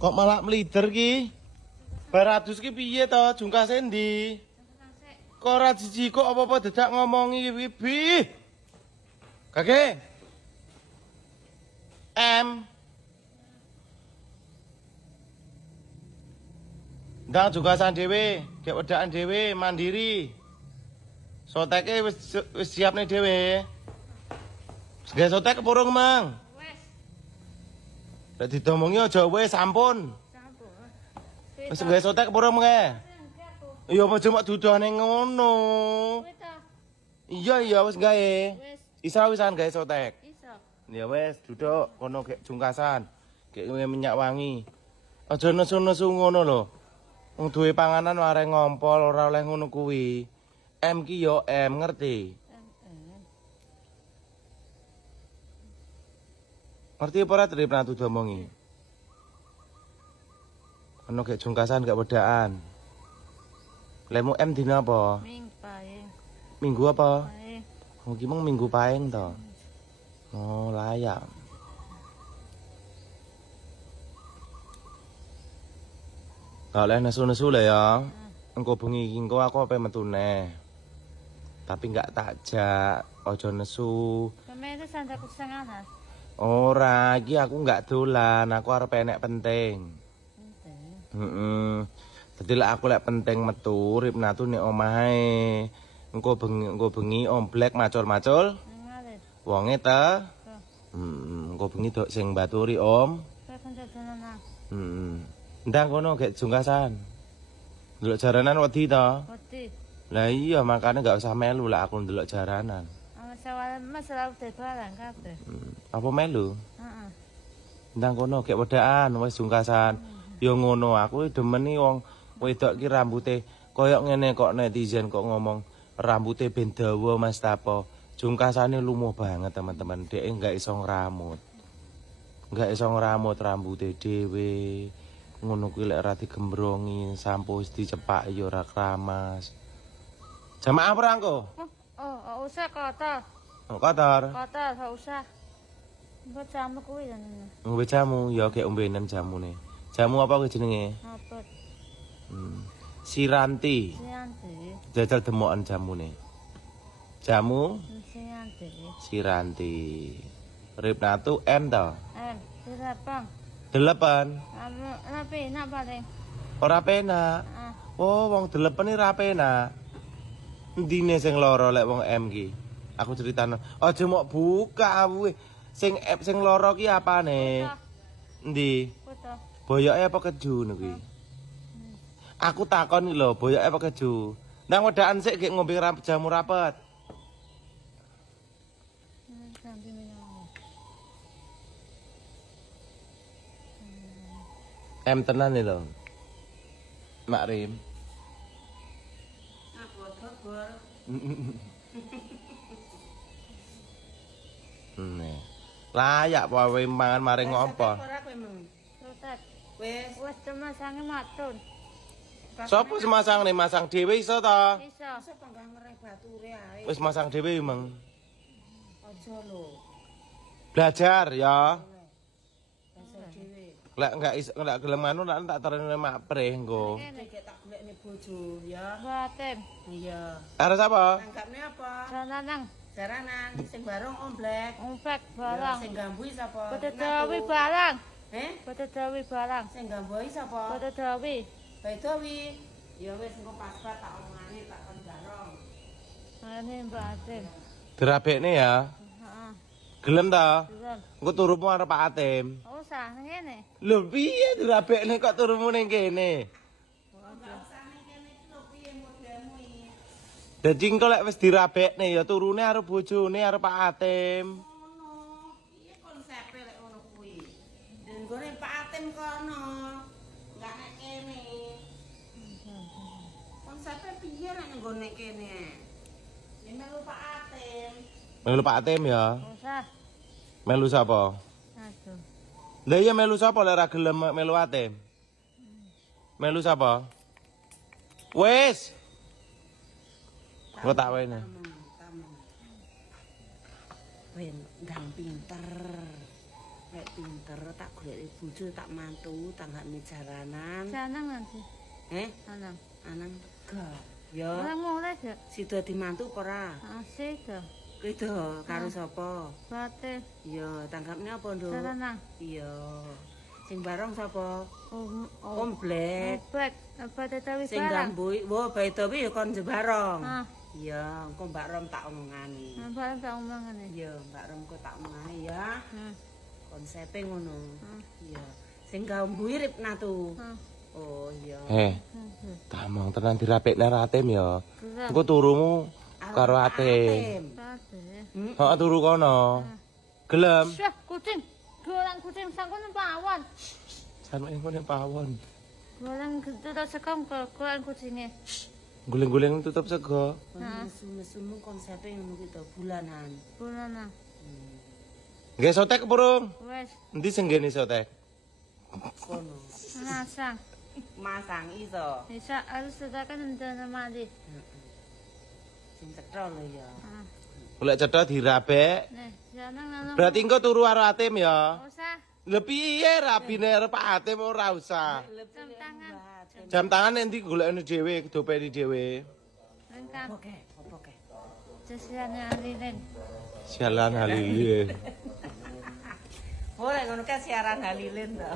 Kok malah melider ki? Baratus ki piye to? Jungkase ndi? Kok ora jiji kok apa-apa dadak ngomongi ki, Bi? Kakek. Ndang jungkasan dhewe, gek wedakan dhewe mandiri. Soteke wis siap nih dhewe. Wis gawe sotek kepurung, Mang. Wes. Lek diomongi aja wis sampun. Sampun. Wis gawe sotek kepurung mengke. Iya aja mak dudane ngono. Iya wis gawe. Wes. Isa wisan gawe sotek. Iso. Ya wis duduk kono gek jungkasan. Gek minyak wangi. Aja nesu-nesu ngono lho. Wong duwe panganan mare ngompol ora oleh ngono kuwi. M ki yo M ngerti. Ngerti apa ora trip natu diomongi? Ono gek jungkasan gak wedaan. Lemu M dina apa? Minggu paling. Minggu apa? Paling. Mungkin mung minggu paing to. Oh, layak. Gak oleh nesu-nesu lah ya. Engko bengi iki engko aku ape metu neh. Tapi gak takjak, ojo nesu. Kemarin sandaku senganas. Ora, iki aku gak dolan, aku arep enek penting. Dadi lek aku lek penting metu, rip natu nek omahe. Engko bengi omblek macul-macul. Ngalir. Wonge ta? Engko bengi dok sing baturi, Om. Kapan jajanan? Ndang kono gek jungkasan. Ndelok jaranan wedi to. Wedi. Lah iya makane gak usah melu lah aku ndelok jaranan. Masalah udah barang kabeh. Apa melu? Heeh. Ndang kono gek wedaan wis jungkasan. Ya ngono aku demeni wong wedok ki rambute koyok ngene kok netizen kok ngomong rambute ben dawa Mas Tapo. Jungkasane lumuh banget teman-teman. Dhek enggak iso ngramut. Enggak iso ngramut rambute dhewe. Ngono kuwi lek ora digembrongi, sampo wis dicepak ya ora kramas. Jamaah ora engko? Oh, usah kotor. Kotor. Kotor, gak usah. Mbok jamu kuwi ya. Ngombe jamu ya gek ombenan jamune. Jamu apa kuwi jenenge? Apa? Siranti. Sianti. Jajal demokan jamune. Jamu Sianti. Siranti. Rip natu M to? Dirapang. 8. Tapi enak paling. Ora penak. Oh, wong 8 iki ora penak. Endine sing lara lek wong M ki? Aku critano. Aja mok buka kuwi. Sing lara ki apane? Endi? Foto. Boyoke apa keju niku kuwi? Aku takon iki lho, boyoke apa keju? Nang wedakan sik gek ngombe jamu rapet. M tenan nih lho. Mak Rim. Nih. Layak wae mangan mari ngopo? Wes cemasange matun. Sopo semasang nih masang dhewe iso ta? Iso. Iso panggah ngereh bature ae. Wis masang dhewe Mang. Aja lho. Belajar ya. Basa dhewe. Lek enggak gelem anu lek tak terene mak preh engko. Iki tak golekne bojo ya. Batem. Iya. Arep sapa? Tanggapne apa? Jananang. Jaranan sing bareng omblek. Umpek Ya, barang. sing gambui sapa? Bededawi barang. Bededawi barang. Sing gambui sapa? Bededawi. Bededawi. Ya wis engko pas-pas tak omongane tak kon bareng. Ini Batem. Dirabekne ya. Heeh. Gelem ta? Belum. Engko turumu arep Pak Atim. Usah ngene. Lho piye dirabekne kok turumu ning kene? Dadi engko lek wis dirabekne ya turune arep bojone arep Pak Atim. Ngono. Piye konsepe lek ngono kuwi? Dan goreng Pak Atim kono. Enggak nek kene. Konsepe piye nek nggone kene? Ya melu Pak Atim. Melu Pak Atim ya. Usah. Melu sapa? Aduh. Lah iya melu sapa lek ora gelem melu Atim? Melu sapa? Wis. Kok tak wene. Ben ndang pinter. Nek pinter tak golek bojo tak mantu tanggane jaranan. Jangan nanti. Anang tega. Ya. Orang mulai gak? Sida dimantu apa ora? Asik gak? Itu karo sapa? Bate. Iya, tanggapnya apa, Nduk? Serenang. Iya. Sing bareng sapa? Om Black. Black. Bate tawi Sing barang. gambui, wo bae tapi ya kon bareng. Ah. Iya, engko Mbak Rom tak omongani. Barang tak omongan nih. Iya, Mbak Rom kok tak omongani ya. Konsepe ngono. Iya. Sing gambui ripna tuh. Oh iya. Tamang tenan dirapekne Ratim ya. Engko turumu karo Atim. Heeh, turu kono. Gelem. Syah, kucing. Golang kucing sangkon pawon. Sampe ngene pawon. Golang tutup sekam ke golang kucingnya. Guling-guling tutup sego. Nesu-nesumu konsepe ngono ki to bulanan. Bulanan. Nggih sotek burung. Wes, Endi sing ngene sotek? Kono. masang. Masang iso. Bisa harus sedangkan ndana mati. Sing cetha lho ya. Golek cetha dirabek. Nih, jangan nang. Berarti engko turu karo Atim ya. Usah Lha piye rabine arep Atim ora usah. jam tangan. Jam tangan endi golekne dhewe, dopeni dhewe. Lengkap. Oke. Jasiane alinen. Sialan halilin. Boleh ngono kan siaran halilin to.